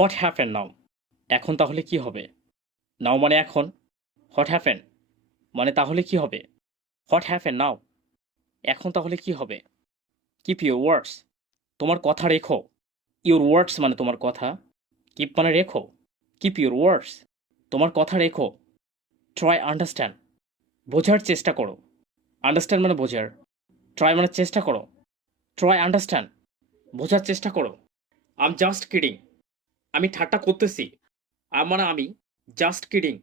What happen নাও? এখন তাহলে কি হবে? নাও মানে এখন। হোয়াট হ্যাপেন মানে তাহলে কি হবে? হোয়াট হ্যাপেন নাও? এখন তাহলে কি হবে? Keep your words. তোমার কথা রেখো। ইউর ওয়ার্ডস মানে তোমার কথা। কিপ মানে রেখো। Keep your words. তোমার কথা রেখো। Try understand. বোঝার চেষ্টা করো। আন্ডারস্ট্যান্ড মানে বোঝার। ট্রাই মানে চেষ্টা করো। Try understand. বোঝার চেষ্টা করো। আম জাস্ট কিডিং। আমি ঠাট্টা করতেছি। মানে আমি। জাস্ট কিডিং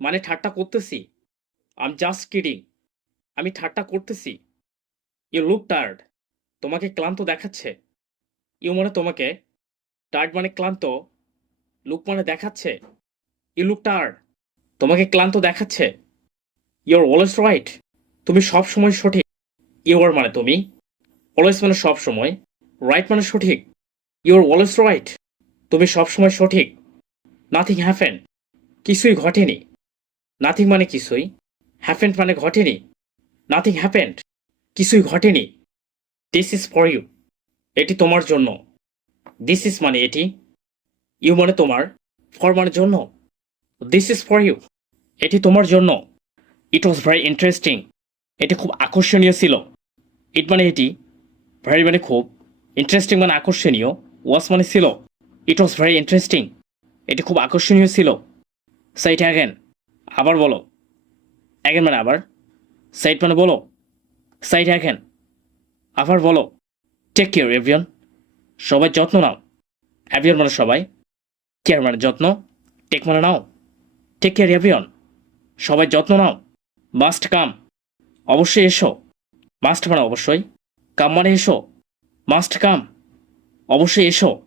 মানে ঠাট্টা করতেছি। আম জাস্ট কিডিং আমি ঠাট্টা করতেছি। You look tired. তোমাকে ক্লান্ত দেখাচ্ছে। ইউ মানে তোমাকে। টায়ার্ড মানে ক্লান্ত। লুক মানে দেখাচ্ছে। You look tired. তোমাকে ক্লান্ত দেখাচ্ছে। You're always right. তুমি সব সময় সঠিক। ইউর মানে তুমি। অলওয়েজ মানে সব সময়। রাইট মানে সঠিক। You're always right. তুমি সব সময় সঠিক। Nothing happen. কিছুই ঘটেনি। নাথিং মানে কিছুই। হ্যাপেন্ড মানে ঘটেনি। Nothing happened. কিছুই ঘটেনি। This is for you. এটি তোমার জন্য। দিস ইজ মানে এটি। ইউ মানে তোমার। ফর মানে জন্য। This is for you. এটি তোমার জন্য। It was very interesting. এটি খুব আকর্ষণীয় ছিল। ইট মানে এটি। ভেরি মানে খুব। ইন্টারেস্টিং মানে আকর্ষণীয়। ওয়াজ মানে ছিল। It was very interesting. এটি খুব আকর্ষণীয় ছিল। Say it again. আবার বলো। অ্যাগেন মানে আবার। সাইট মানে বলো। Say it again. আবার বলো। Take care everyone. সবাই যত্ন নাও। এভরিওয়ান মানে সবাই। কেয়ার মানে যত্ন। টেক মানে নাও। Take care everyone. সবাই যত্ন নাও। Must come. অবশ্যই এসো। মাস্ট মানে অবশ্যই। কাম মানে এসো। Must come. অবশ্যই এসো।